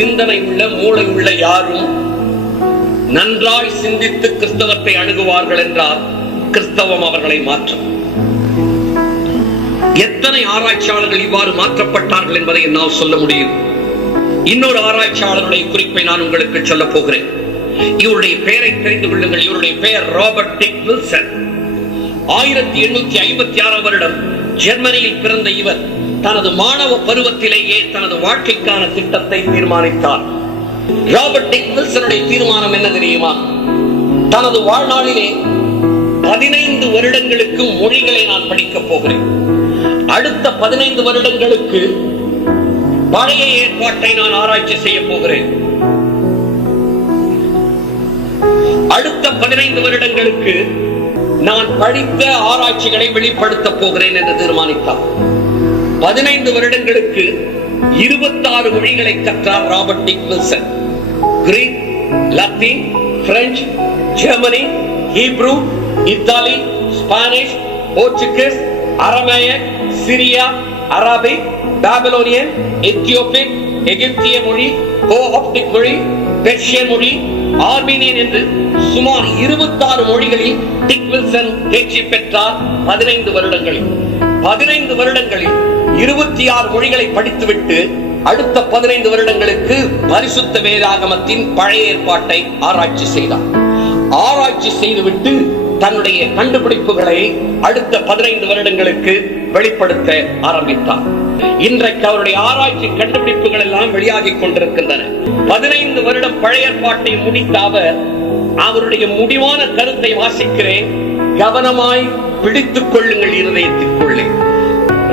சிந்தனை உள்ள மூளை உள்ள யாரும் நன்றாய் சிந்தித்து கிறிஸ்தவத்தை அணுகுவார்கள் என்றால் கிறிஸ்தவம் அவர்களை மாற்றும். எத்தனை ஆராய்ச்சியாளர்கள் இவ்வாறு மாற்றப்பட்டார்கள் என்பதை என்னால் சொல்ல முடியும். இன்னொரு ஆராய்ச்சியாளருடைய குறிப்பை நான் உங்களுக்கு சொல்ல போகிறேன். இவருடைய பெயரை தெரிந்து கொள்ளுங்கள். இவருடைய பெயர் ராபர்ட் டிக் வில்சன். 1856 வருடம் ஜெர்மனியில் பிறந்த இவர் தனது மாணவ பருவத்திலேயே தனது வாழ்க்கைக்கான திட்டத்தை தீர்மானித்தார். ராபர்ட் டிக் வில்சனுடைய தீர்மானம் என்ன தெரியுமா? தனது வாழ்நாளிலே 15 வருடங்களுக்கு மொழிகளை நான் படிக்கப் போகிறேன். அடுத்த 15 வருடங்களுக்கு பழைய ஏற்பாட்டை நான் ஆராய்ச்சி செய்ய போகிறேன். அடுத்த 15 வருடங்களுக்கு நான் படித்த ஆராய்ச்சிகளை வெளிப்படுத்த போகிறேன் என்று தீர்மானித்தார். 15 வருடங்களுக்கு 26 மொழிகளை கற்றார் Robert Dick Wilson. Greek, Latin, French, Germany, Hebrew, Italy, Spanish, Portuguese, Aramaic, Syria, Arabic, Babylonian, Ethiopic, எகிப்திய மொழி, கோஆப்டிக் மொழி, பெர்ஷியன் மொழி, ஆர்மீனியன் என்று சுமார் 26 மொழிகளில் டிக் வில்சன் தேர்ச்சி பெற்றார். 15 வருடங்களில் 26 மொழிகளை படித்துவிட்டு அடுத்த 15 வருடங்களுக்கு பரிசுத்த வேதாகமத்தின் பழைய ஏற்பாட்டை ஆராய்ச்சி செய்தார். ஆராய்ச்சி செய்துவிட்டு தன்னுடைய கண்டுபிடிப்புகளை அடுத்த 15 வருடங்களுக்கு வெளிப்படுத்த ஆரம்பித்தார். இன்றைக்கு அவருடைய ஆராய்ச்சி கண்டுபிடிப்புகள் எல்லாம் வெளியாகிக் கொண்டிருக்கின்றன. 15 வருடம் பழைய ஏற்பாட்டை முடித்த அவர் அவருடைய முடிவான கருத்தை வாசிக்கிறேன். கவனமாய் பிடித்துக் கொள்ளுங்கள் இருதயத்திற்குள்ளே.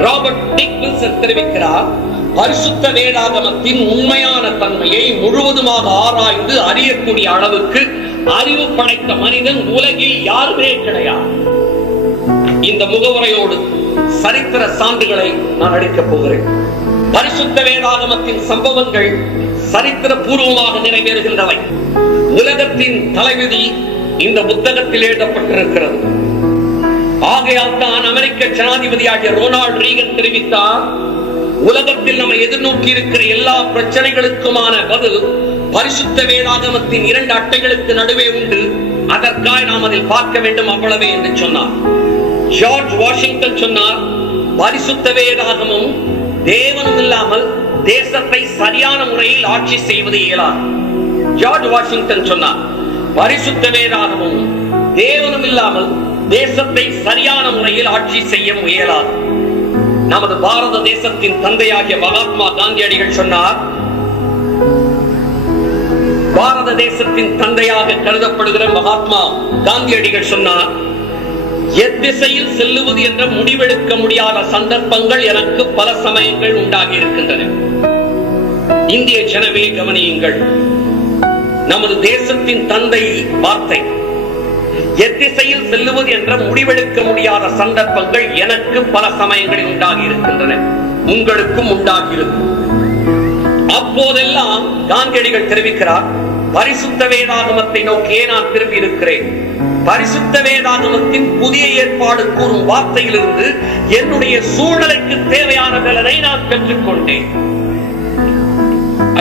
ராபர்ட் டிக் வில்சன் தெரிவிக்கிறார், பரிசுத்த வேதாகமத்தின் உண்மையான தன்மையை முழுவதுமாக ஆராய்ந்து அறியக்கூடிய அளவுக்கு அறிவு படைத்த மனிதன் உலகில் யாருமே கிடையாது. இந்த முகவுரையோடு சரித்திர சான்றுகளை நான் அளிக்கப் போகிறேன். பரிசுத்த வேதாகமத்தின் சம்பவங்கள் சரித்திர பூர்வமாக நிறைவேறுகின்றவை. உலகத்தின் தலைவிதி இந்த புத்தகத்தில் எழுதப்பட்டிருக்கிறது. ஆகையால் தான் அமெரிக்க ஜனாதிபதியாகிய ரொனால்ட் ரீகன் தெரிவித்தார், உலகத்தில் நம்ம எதிர்நோக்கி இருக்கிற எல்லா பிரச்சனைகளுக்குமான பதில் பரிசுத்த வேதாகமத்தின் 2 அட்டைகளுக்கு நடுவே உண்டு. அதற்காக நாம் அதில் பார்க்க வேண்டும், அவ்வளவே என்று சொன்னார். ஜார்ஜ் வாஷிங்டன் சொன்னார், பரிசுத்த வேதாகமும் தேவனும் இல்லாமல் தேசத்தை சரியான முறையில் ஆட்சி செய்வது இயலாது. ஜார்ஜ் வாஷிங்டன் சொன்னார், பரிசுத்த வேதாகமும் தேவனும் இல்லாமல் தேசத்தை சரியான முறையில் ஆட்சி செய்ய முயலாது. நமது பாரத தேசத்தின் தந்தையாகிய மகாத்மா காந்தியடிகள் சொன்னார், பாரத தேசத்தின் தந்தையாக கருதப்படுகிற மகாத்மா காந்தியடிகள் சொன்னார், எத்திசையில் செல்லுவது என்ற முடிவெடுக்க முடியாத சந்தர்ப்பங்கள் எனக்கு பல சமயங்கள் உண்டாகி இருக்கின்றன. இந்திய ஜனமே கவனியுங்கள், நமது தேசத்தின் தந்தை வார்த்தை, எத்திசையில் செல்லுவது என்ற முடிவெடுக்க முடியாத சந்தர்ப்பங்கள் எனக்கு பல சமயங்களில் உண்டாகி இருக்கின்றன, உங்களுக்கும் உண்டாகி இருக்கும். அப்போதெல்லாம் காந்தியடிகள் தெரிவிக்கிறார், பரிசுத்த வேதாகமத்தை நோக்கியே நான் திரும்பி இருக்கிறேன். பரிசுத்த வேதாகமத்தின் புதிய ஏற்பாடு கூறும் வார்த்தையிலிருந்து என்னுடைய சூழ்நிலைக்கு தேவையான பலனை நான் பெற்றுக்கொண்டேன்.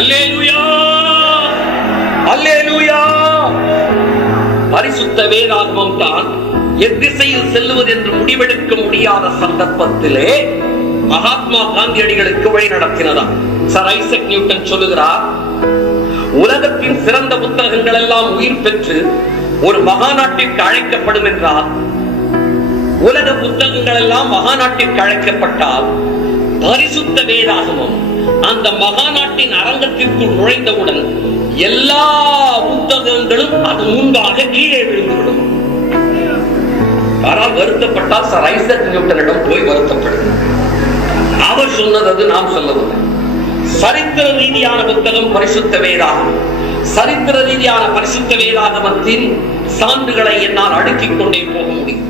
அல்லேலூயா, அல்லேலூயா. பரிசுத்த வேதாகமம் தான் எத்திசையில் செல்லுவது என்று முடிவெடுக்க முடியாத சந்தர்ப்பத்திலே மகாத்மா காந்தியடிகளுக்கு வழி நடத்தினதா. சர் ஐசக் நியூட்டன் சொல்லுகிறார், உலகத்தின் சிறந்த புத்தகங்கள் எல்லாம் உயிர் பெற்று ஒரு மகாநாட்டிற்கு அழைக்கப்படும் என்றால், உலக புத்தகங்கள் எல்லாம் மகாநாட்டிற்கு அழைக்கப்பட்டால் பரிசுத்த வேதாகமம் அந்த மகாநாட்டின் அரங்கத்திற்குள் நுழைந்தவுடன் எல்லா புத்தகங்களும் அது முன்பாக கீழே விழுந்துவிடும். ஆனால் வருத்தப்பட்டால் சர் ஐசக் நியூட்டனிடம் போய் வருத்தப்படும். அவர் சொன்னது நாம் சொல்லவில்லை. சரித்திர ரீதியான புத்தகம் பரிசுத்த வேதாகமம். சரித்திர ரீதியான பரிசுத்த வேதாகமத்தின் சான்றுகளை என்னால் அடுக்கிக் கொண்டே போக முடியும்.